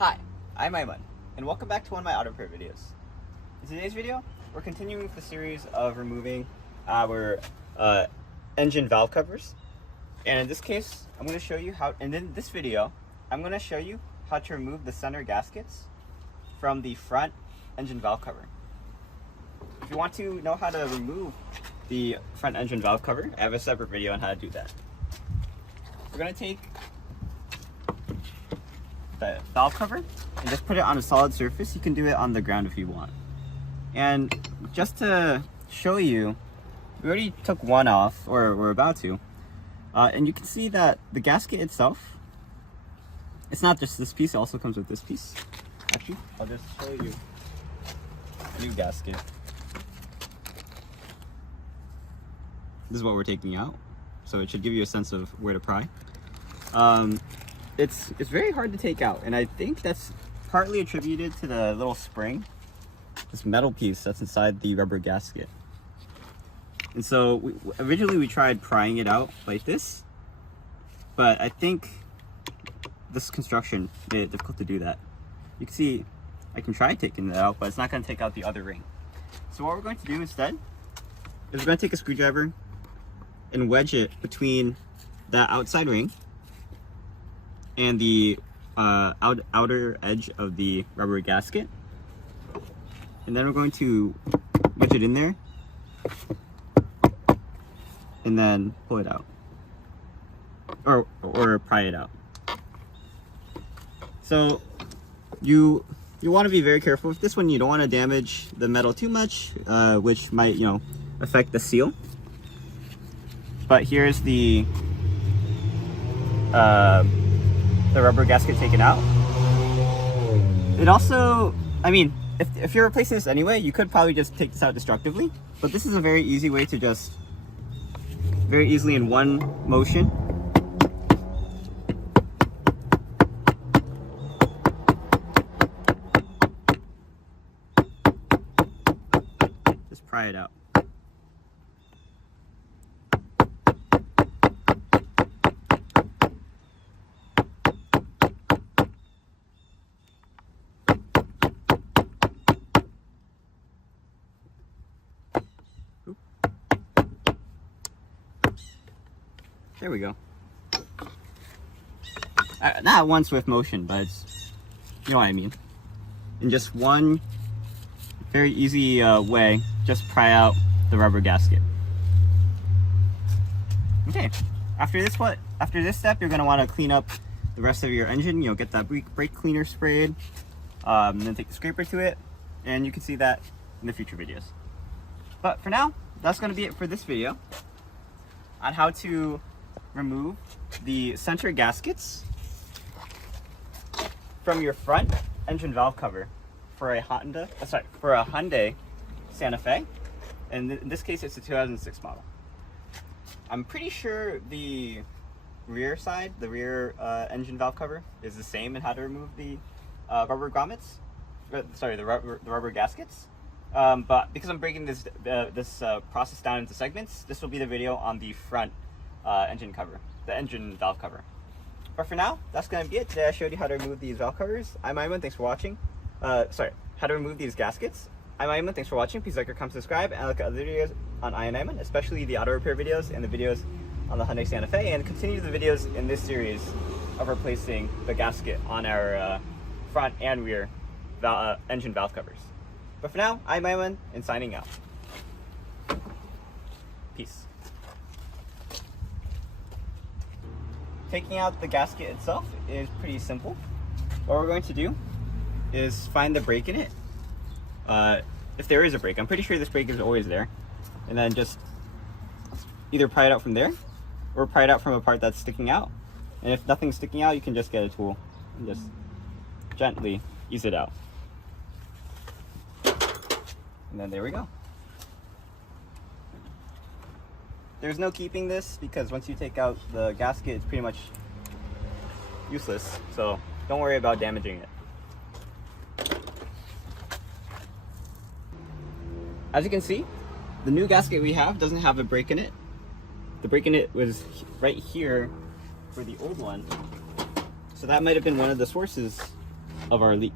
Hi, I'm EyeOnAiman, and welcome back to one of my auto repair videos. In today's video, we're continuing with the series of removing our engine valve covers. And in this case, I'm going to show you how, and in this video, I'm going to show you how to remove the center gaskets from the front engine valve cover. If you want to know how to remove the front engine valve cover, I have a separate video on how to do that. We're going to take the valve cover and just put it on a solid surface. You can do it on the ground if you want. And just to show you, we already took one off, or we're about to, and you can see that the gasket itself, it's not just this piece, it also comes with this piece. Actually, I'll just show you a new gasket. This is what we're taking out, so it should give you a sense of where to pry. It's very hard to take out, and I think that's partly attributed to the little spring, this metal piece that's inside the rubber gasket. And so originally we tried prying it out like this, but I think this construction made it difficult to do that. You can see I can try taking it out, but it's not going to take out the other ring. So what we're going to do instead is we're going to take a screwdriver and wedge it between that outside ring and the outer edge of the rubber gasket, and then we're going to wedge it in there and then pull it out, or pry it out. So you want to be very careful with this one. You don't want to damage the metal too much, which might affect the seal. But here's the rubber gasket taken out. It also, I mean, if you're replacing this anyway, you could probably just take this out destructively, but this is a very easy way to just very easily in one motion just pry it out. There we go. Not one swift motion, but it's, you know what I mean. In just one very easy way, just pry out the rubber gasket. Okay, after this step, you're going to want to clean up the rest of your engine. Get that brake cleaner sprayed, then take the scraper to it, and you can see that in the future videos. But for now, that's going to be it for this video on how to remove the center gaskets from your front engine valve cover for a Hyundai Santa Fe, and in this case it's a 2006 model. I'm pretty sure the rear side, the rear engine valve cover, is the same in how to remove the rubber grommets. The rubber gaskets. But because I'm breaking this process down into segments, this will be the video on the front engine cover, the engine valve cover. But for now, that's going to be it. Today I showed you how to remove these valve covers. I'm EyeOnAiman, thanks for watching. How to remove these gaskets. I'm EyeOnAiman, thanks for watching. Please like or comment, subscribe, and look at other videos on EyeOnAiman, especially the auto repair videos and the videos on the Hyundai Santa Fe, and continue the videos in this series of replacing the gasket on our front and rear engine valve covers. But for now, I'm EyeOnAiman, and signing out. Peace. Taking out the gasket itself is pretty simple. What we're going to do is find the break in it. If there is a break, I'm pretty sure this break is always there. And then just either pry it out from there, or pry it out from a part that's sticking out. And if nothing's sticking out, you can just get a tool and just gently ease it out. And then there we go. There's no keeping this, because once you take out the gasket, it's pretty much useless. So don't worry about damaging it. As you can see, the new gasket we have doesn't have a break in it. The break in it was right here for the old one. So that might have been one of the sources of our leak.